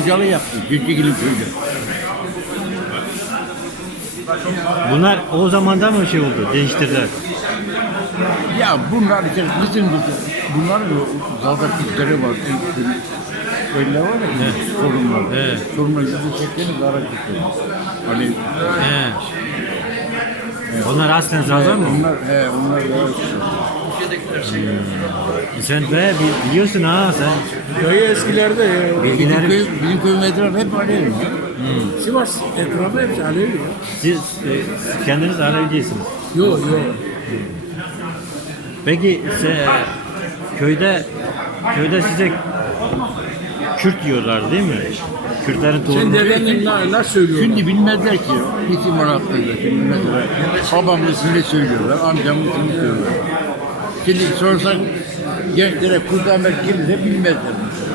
Hocalı yaptı. Cüccigil'in çocuğu. Bunlar o zamanda mı şey oldu? Değiştirdiler. Ya bunlar işte bunların zaten Türkleri var. Öyle var ya sorunlar. Evet. Sorunlar yüzü çektiğini kara çıkıyor. Hani He. Onlar aslen Zazar mı? onlar da Sen be biliyorsun ha sen. Köyü eskilerde bizim köyün etrafı hep Alevli. Sivas etrafı hepsi Alevli ya. Siz kendiniz Alevicisiniz. Yok. Peki köyde size Kürt diyorlar değil mi? Kürtlerin Sen torunu. dedenin ne söylüyorlar? Şimdi bilmezler ki. Hiç imaratlıdır. Şimdi bilmezler. Babamın ismini söylüyorlar. Amcamın ismini söylüyorlar. Şimdi sorsak gençlere Kurt Ahmet kimse bilmezler.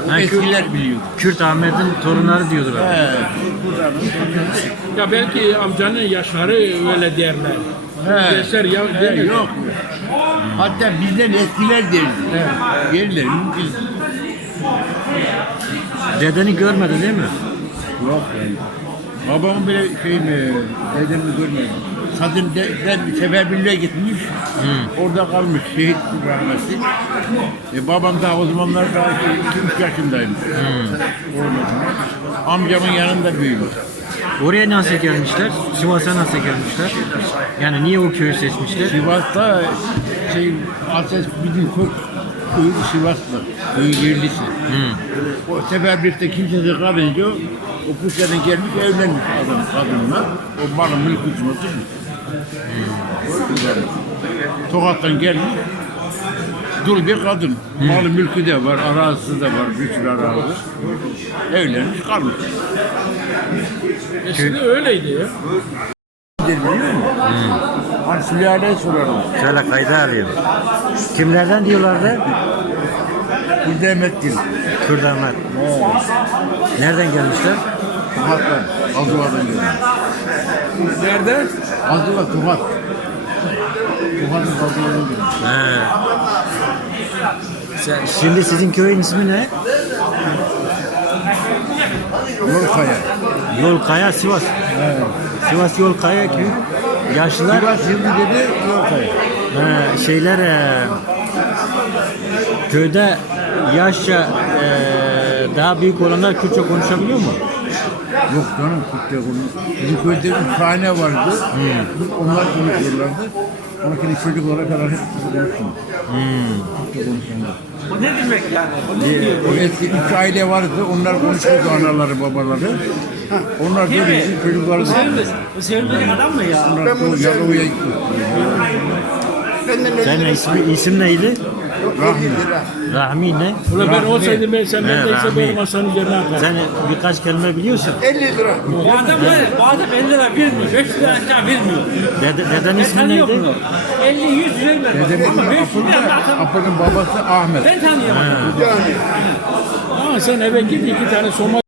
O Ha, eskiler biliyor. Kürt Ahmet'in torunları diyorlar. He. Kurt Ahmet'in torunları. Ya belki amcanın yaşları öyle derler. Deser ya demiyor. Yok. Hatta bizden eskiler derdi. Yerler mümkün. Dedeni görmedi değil mi? Yok yani. Babamın bile dedemi görmedim. Kadın bir seferberliğe gitmiş. Orada kalmış şehit rahmetli. Babam da o zamanlar daha 2-3 yaşındaymış. Amcamın yanında büyümüş. Oraya nasıl gelmişler? Sivas'a nasıl gelmişler? Yani niye o köyü seçmişler? Sivas'ta Ases bizim köyü Sivas'ta. Köyün yerlisi. O seferberlikte kimsesiz kalınca o kuşlardan gelmiş evlenmiş kadınla. O malın mülkü için oturmuş. Tokat'tan gelmiş. Dul bir kadın. Malı mülkü de var, arazisi de var, bir sürü arazi. Evlenmiş kalmış. Eskide öyleydi ya. Biliyor musun? Hani sülaleye sorarım. Şöyle kayda alayım. Kimlerden diyorlardı? Bir demet değil. Kürt Ahmet. Nereden gelmişler? Tokat'tan, Azuva'dan gelmiş. Nerede? Azuva, Tokat. Tokat'ın Azuva'dan gelmiş. He. Şimdi sizin köyün ismi ne? Yolkaya. Yolkaya Sivas. Sivas Yolkaya köyü. Yaşlılar Sivas Yıldız dedi, Yolkaya. Köyde yaşça daha büyük olanlar Kürtçe konuşabiliyor mu? Yok canım, Kürtçe konu. Bizim köyde 3 tane vardı. Onlar konuşuyorlardı. Ama şimdi çocuk olarak kadar hep konuşmuyor. Kürtçe konuşuyorlar. O ne demek yani? O ne diyor? O eski 3 aile vardı. Onlar konuşuyordu anaları, babaları. Onlar böyle çocukları da. Bu sevdiğin adam mı ya? Onlar Yalova'ya gitti. Senin isim neydi? Rahmi. Rahmi ne? Ulan ben olsaydım ben senden He, neyse Rahmi. böyle masanın üzerine atarım. Sen birkaç kelime biliyorsun. Bu adam 50 lira vermiyor, 5 lira aşağı vermiyor. Deden ismi Tanıyor neydi? bunu. 50-100 vermez. Dedemin Ama 500 lira atarım. Apo'nun babası Ahmet. Ben tanıyamadım. Ama sen eve git 2 tane Somali